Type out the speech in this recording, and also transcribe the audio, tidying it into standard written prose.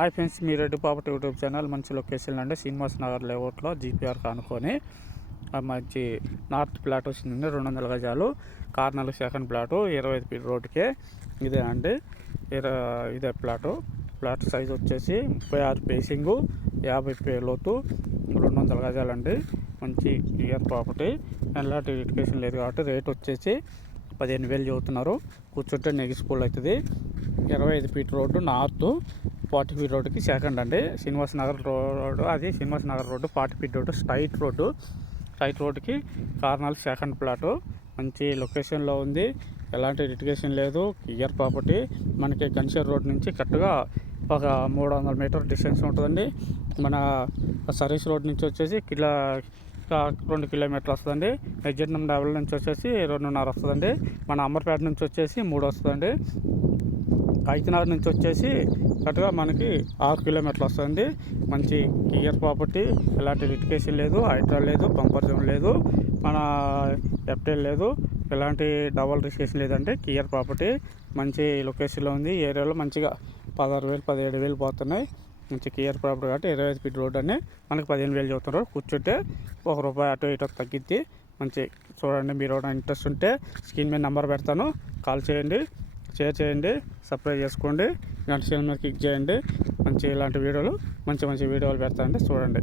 Hi friends, మీ Reddy property YouTube channel మంచి location అండి. శ్రీనివాస్ నగర్ లేఅవుట్లో జీపీఆర్ కానుకొని మంచి నార్త్ ప్లాట్ వచ్చిందండి. 200 గజాలు కార్నర్ సెకండ్ ప్లాటు 25 ఫీట్ రోడ్డుకే ఇదే అండి. ఇదే ప్లాట్ సైజ్ వచ్చేసి 36 పేసింగు 50 ఫీట్ లోతు 200 గజాలండి. మంచి క్లియర్ ప్రాపర్టీ, ఎలాంటి ఎడ్యుకేషన్ లేదు కాబట్టి రేట్ వచ్చేసి 15,000 చెబుతున్నారు. కూర్చుంటే నెగిసిబుల్ అవుతుంది. 25 ఫీట్ రోడ్డు నార్త్, 40 ఫీట్ రోడ్డుకి సెకండ్ అండి. శ్రీనివాస్ నగర్ రోడ్డు, అది Srinivas Nagar road 40 feet road straight రోడ్డుకి కార్నర్ సెకండ్ ప్లాటు. మంచి లొకేషన్లో ఉంది, ఎలాంటి లిటిగేషన్ లేదు. Clear property. మనకి కన్షర్ రోడ్ నుంచి కరెక్ట్గా ఒక 300 మీటర్ డిస్టెన్స్ ఉంటుందండి. మన సర్వీస్ రోడ్ నుంచి వచ్చేసి 2 కిలోమీటర్లు వస్తుందండి. ఎగ్జిట్ డబల్ నుంచి వచ్చేసి 2.5 వస్తుందండి. మన అమర్పేట నుంచి వచ్చేసి 3 వస్తుందండి. ఐకినార్ నుంచి వచ్చేసి కరెక్ట్గా మనకి 6 కిలోమీటర్లు వస్తుంది. మంచి క్లియర్ ప్రాపర్టీ, ఎలాంటి లిటిగేషన్ లేదు, హైడ్రా లేదు, బంపర్ జోన్ లేదు, మన ఎఫ్టెల్ లేదు, ఎలాంటి డబల్ రిజిస్ట్రేషన్ లేదంటే క్లియర్ ప్రాపర్టీ. మంచి లొకేషన్లో ఉంది. ఏరియాలో మంచిగా 16,000 17,000 పోతున్నాయి. మంచి క్లియర్ ప్రాపర్టీ కాబట్టి 25 ఫీట్ రోడ్ అని మనకి 15,000 చెబుతున్నారు. కూర్చుంటే ₹1 అటు ఇటు తగ్గిద్ది. మంచి చూడండి. మీరు ఇంట్రెస్ట్ ఉంటే స్క్రీన్ మీద నెంబర్ పెడతాను, కాల్ చేయండి, షేర్ చేయండి, సబ్స్క్రైబ్ చేసుకోండి, గంట మీద క్లిక్ చేయండి. ఇలాంటి వీడియోలు మంచి వీడియోలు పెడతానండి, చూడండి.